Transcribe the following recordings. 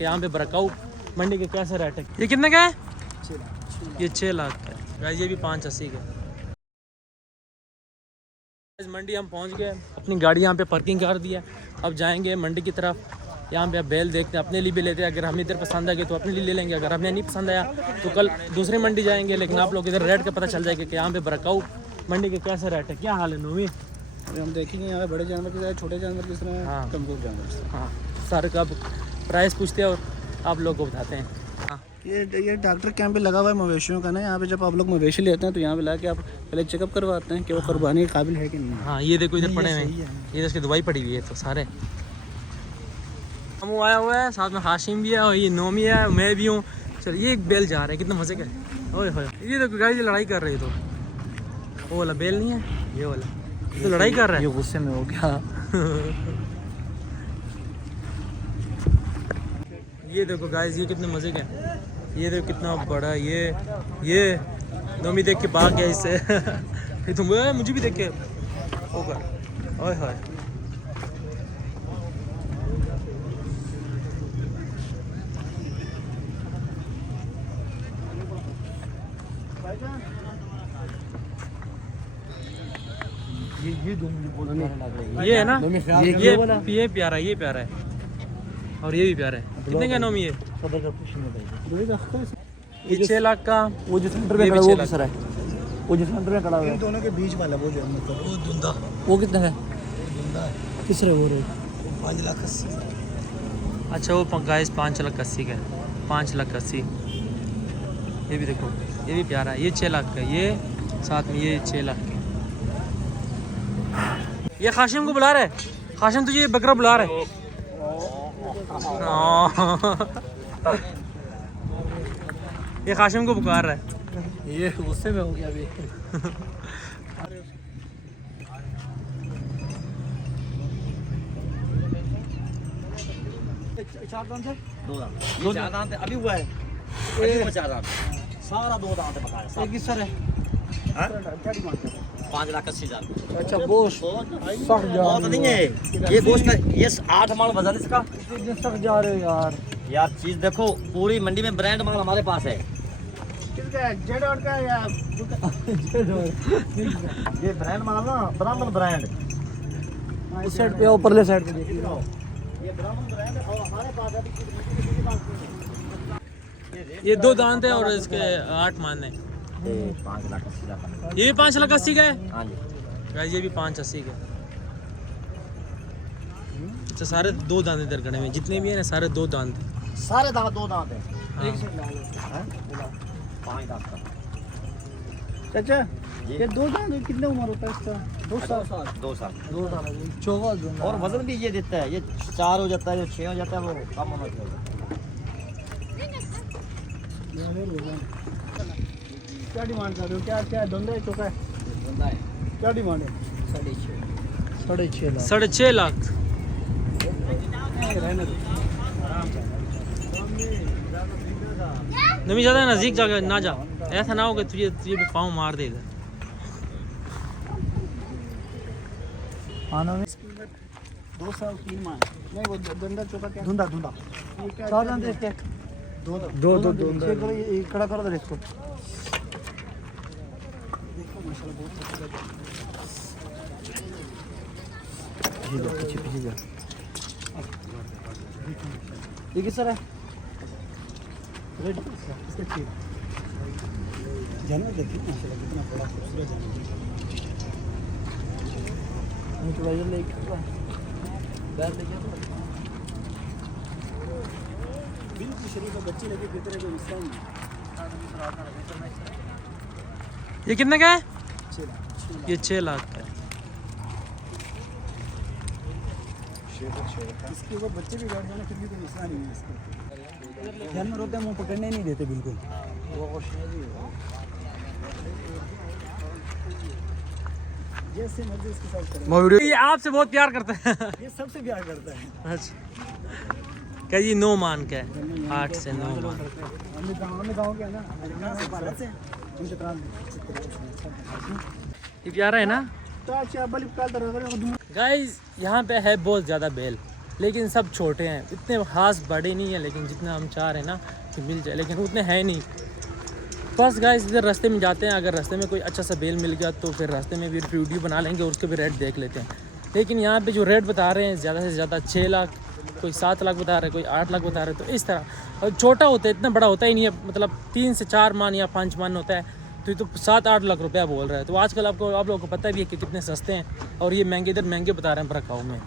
यहाँ पे बरकाऊ मंडी के कैसे रेट है? ये कितने का है? ये 6 लाख का है। ये भी 580 का है। इस मंडी हम पहुँच गए, अपनी गाड़ी यहाँ पे पार्किंग कर दी है। अब जाएंगे मंडी की तरफ। यहाँ पे अब बैल देखते हैं, अपने लिए भी लेते हैं। अगर हमें इधर पसंद आ गए तो अपने लिए ले लेंगे, अगर हमें नहीं पसंद आया तो कल दूसरी मंडी जाएंगे। लेकिन आप लोग इधर रेट का पता चल जाएगा कि यहाँ पे बरकाऊ मंडी के कैसे रेट है। क्या हाल है नोमी? हम देखेंगे यहाँ पे बड़े जानवर की तरह, छोटे जानवर किस तरह, हाँ। कमजोर जानवर। हाँ, सारे का प्राइस पूछते हैं और आप लोग को बताते हैं। हाँ, ये डॉक्टर कैंप पे लगा हुआ है मवेशियों का ना। यहाँ पे जब आप लोग मवेशी लेते हैं तो यहाँ पे ला के आप पहले चेकअप करवाते हैं कि वो कुर्बानी के काबिल है कि नहीं। हाँ, ये देखो इधर पड़े हुए हैं, ये इसकी दवाई पड़ी हुई है। तो सारे हम आया हुआ है, साथ में हाशिम भी है और ये नोमी है, मैं भी हूँ। चल ये एक बेल जा रहा है, कितना मजे का है। ओए होए, ये देखो गाइस, ये लड़ाई कर रही है। तो वो वाला बेल नहीं है, ये वाला तो लड़ाई कर रहा है। ये गुस्से में हो गया। ये देखो गाइस, ये कितने मजे का है। ये देखो कितना बड़ा है। ये नोमी देख के भाग गया इससे। ये तुम मुझे भी देख के होगा। ओए होए, ये है ना, ये प्यारा है, ये प्यारा है और ये भी प्यारा है। कितने का नोमी? ये 6 लाख का। वो जो सेंटर में खड़ा है वो किस तरह है? वो जो सेंटर में खड़ा हुआ है इन दोनों के बीच वाला वो जो है, मतलब वो धुंधा, वो कितने का है? धुंधा है किस तरह? वो 5,80,000। अच्छा, वो गाइस 5,80,000 का है, 5,80,000। ये भी देखो, ये भी प्यारा है। ये 6 लाख का, ये साथ में ये 6 लाख का। ये खाशिम को बुला रहे हैं। खाशिम तुझे ये बकरा बुला रहे हैं। ये खाशिम को पुकार रहा है। ये गुस्से में हो गया अभी। चार दांत है, 2 दांत। ये 4 दांत अभी हुआ है, अभी 4 दांत, सारा 2 दांत है बकाया। ये किस सर है? क्या डिमांड कर रहे हैं? 5,80,000। अच्छा, गोश्त बहुत नहीं है ये गोश्त का। ये 8 माल वजन इसका। कितने तक जा रहे हो यार चीज देखो, पूरी मंडी में ब्रांड माल हमारे पास है। किसका है? जेडॉट का या ये ब्रांड माल ना, ब्राह्मण ब्रांड। उस साइड पे ऊपरले साइड पे देखिए, ये ब्राह्मण ब्रांड है और हमारे पास है। ये 2 दांत है और इसके 8 मान है। 5,80,000। ये भी 5,80,000 का है। हाँ जी गाइस, ये भी 5,80,000 का है। अच्छा, सारे 2 दांत इधर गड़े हुए, जितने भी हैं ना सारे 2 दांत हैं। सारे दांत 2 दांत है। हाँ। एक सेकंड ला लो। 5 दांत का। चाचा, ये 2 दांत कितने उम्र होता है इसका? 2 साल। 2 साल। 2 साल। और वजन भी ये देता है। ये 4 हो जाता है, ये 6 हो जाता है, वो कम होना चाहिए। क्या डिमांड कर रहे हो? क्या धंधा है? चौका है? धंधा है। क्या डिमांड है? 6.5 लाख। 6.5 लाख। नमी ज्यादा नजदीक जाकर ना जा, ऐसा ना हो कि तुझे भी पाँव मार दे इधर। हाँ, 2 साल 3 माह। नहीं, वो धंधा चौका क्या? धुंधा। 4 दांत है इसके। 2 खड़ा करो दे इसको। देखो माशाल्लाह बहुत पीछे जा। ये किस तरह है? रेड इसका चीज जानवर देखिए माशाल्लाह कितना बड़ा खूबसूरत जानवर है। तो भाई लेके बैल लेके बिल्कुल शरीफ बच्चे लगे कितने जो इंसान। ये कितने का है? 6 लाख। ये 6 लाख का है। इसके ऊपर बच्चे भी बैठ जाना, फिर भी कोई मसला नहीं है इसको। जानवर होते हैं मुँह पकड़ने नहीं देते बिल्कुल। जैसे मर्जी इसके साथ करें। ये आपसे बहुत प्यार करता है। ये सबसे प्यार करता है। अच्छा, क्या ये 9 मान का है? 8 से 9 मान। हमने गाँव के है ना, ये प्यारा है ना गाइस। यहाँ पे है बहुत ज़्यादा बैल, लेकिन सब छोटे हैं, इतने खास बड़े नहीं हैं, लेकिन जितना हम चाह रहे हैं ना कि मिल जाए, लेकिन उतने हैं नहीं। बस गाइस इधर रास्ते में जाते हैं, अगर रास्ते में कोई अच्छा सा बेल मिल गया तो फिर रास्ते में भी वीडियो बना लेंगे और उसके भी रेट देख लेते हैं। लेकिन यहाँ पे जो रेट बता रहे हैं ज़्यादा से ज़्यादा 6 लाख, कोई 7 लाख बता रहे हैं, कोई 8 लाख बता रहे हैं। तो इस तरह, और छोटा होता है, इतना बड़ा होता ही नहीं है, मतलब 3 से 4 मान या 5 मान होता है, तो ये तो 7-8 लाख रुपया बोल रहा है। तो आजकल आप लोगों को पता भी है कि कितने सस्ते हैं, और ये महंगे इधर महंगे बता रहे हैं बरकाऊ में।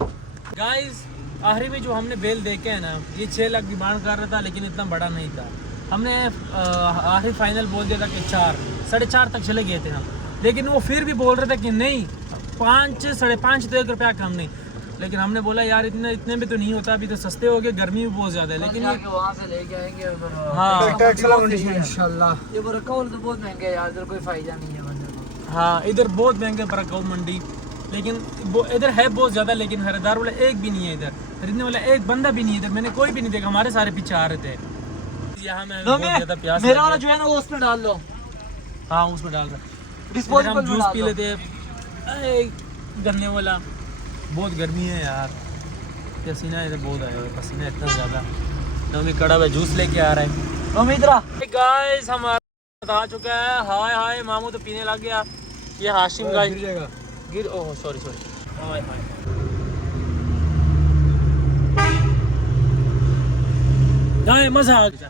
गाइस आखिरी में जो हमने बेल देखे हैं ना, ये 6 लाख डिमांड कर रहा था, लेकिन इतना बड़ा नहीं था। हमने आखिरी फाइनल बोल दिया था कि 4, 4.5 तक चले गए थे हम, लेकिन वो फिर भी बोल रहे थे कि नहीं 5, 5.5 तो 1 रुपया कम नहीं। लेकिन हमने बोला यार इतने में तो नहीं होता, अभी तो सस्ते हो गए, गर्मी भी बहुत ज़्यादा है। लेकिन वहाँ से लेके आएंगे हाँ इंशाल्लाह। ये बरकाऊ तो बहुत महंगे है यार, इधर कोई फायदा नहीं है बंदे को। हाँ इधर बहुत महंगे बरकाऊ मंडी, लेकिन इधर है बहुत ज़्यादा, लेकिन खरीदार वाला एक भी नहीं है इधर, खरीदने वाला एक बंदा भी नहीं है इधर, मैंने कोई भी नहीं देखा, हमारे सारे पीछे आ रहे थे। यहाँ में बहुत ज़्यादा प्यास मेरा वाला जो है ना वो उसमें डाल लो। हाँ उसमें डाल रहा, डिस्पोजेबल हम जूस पी लेते हैं गन्ने वाला। बहुत गर्मी है यार, पसीना इधर बहुत आया हुआ है, पसीना इतना ज़्यादा। नमी कड़ा हुआ जूस लेके आ रहा है। गाइस हमारा आ चुका है, हाय हाय मामू तो पीने लग गया। ये हाशिम गाइस गिर, ओह सॉरी हाय हाय। गाय मजा आ गया,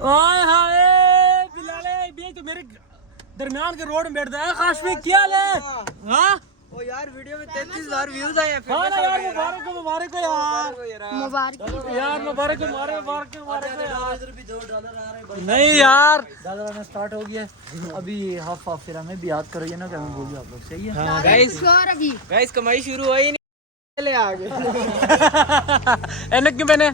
हाय हाय बिलाले भी तो मेरे दरमियान के रोड में बैठता है। हाशिम क्या ले, हाँ ओ यार वीडियो में 33,000 व्यूज आए हैं। हाँ ना यार, मुबारक हो यार, मुबारक यार मुबारक हो यार। इधर भी $2 आ रहे हैं। नहीं यार डॉलर आना स्टार्ट हो गया अभी, हाफ फिर हमें भी याद करो ये ना, क्या मैं बोल आप लोग सही है। हाँ गाइस कमाई शुरू हुई नहीं, ले आ गए एनक क्यों पहने?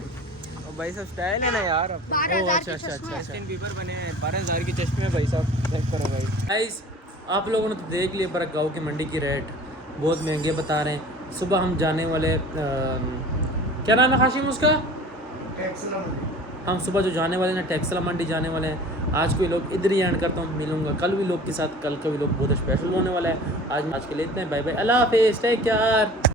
भाई साहब स्टाइल है ना यार। अच्छा अच्छा अच्छा। जस्टिन बीबर बने 12,000 की चश्मे में भाई साहब, चेक करो भाई। गाइस आप लोगों ने तो देख लिया बरकाऊ की मंडी की रेट बहुत महंगे बता रहे हैं। सुबह हम जाने वाले क्या नाम है हाशिम उसका, हम सुबह जो जाने वाले ना टैक्सला मंडी जाने वाले हैं। आज कोई लोग इधर ही एंड करता हूँ, मिलूंगा कल भी लोग के साथ, कल का भी लोग बहुत स्पेशल होने वाला है। आज के लिए इतना है, बाय बाय, अल्लाह हाफिज़, टेक केयर।